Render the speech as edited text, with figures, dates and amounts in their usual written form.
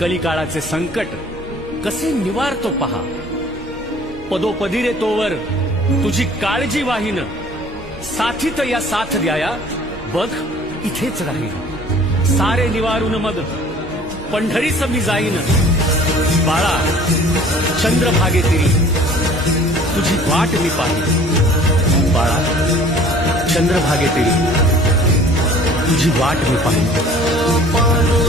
कलिकाळाचे संकट कसे निवारतो पहा. पदोपदी रे तोवर तुझी काळजी वाहीन, साथीत या साथ द्याया बघ इथेच राहीन. सारे निवारून मग पंढरीस मी जाईन. बाळा चंद्रभागे तिरी तुझी वाट मी पाहीन. बाळा चंद्रभागे तिरी तुझी वाट मी पाहीन.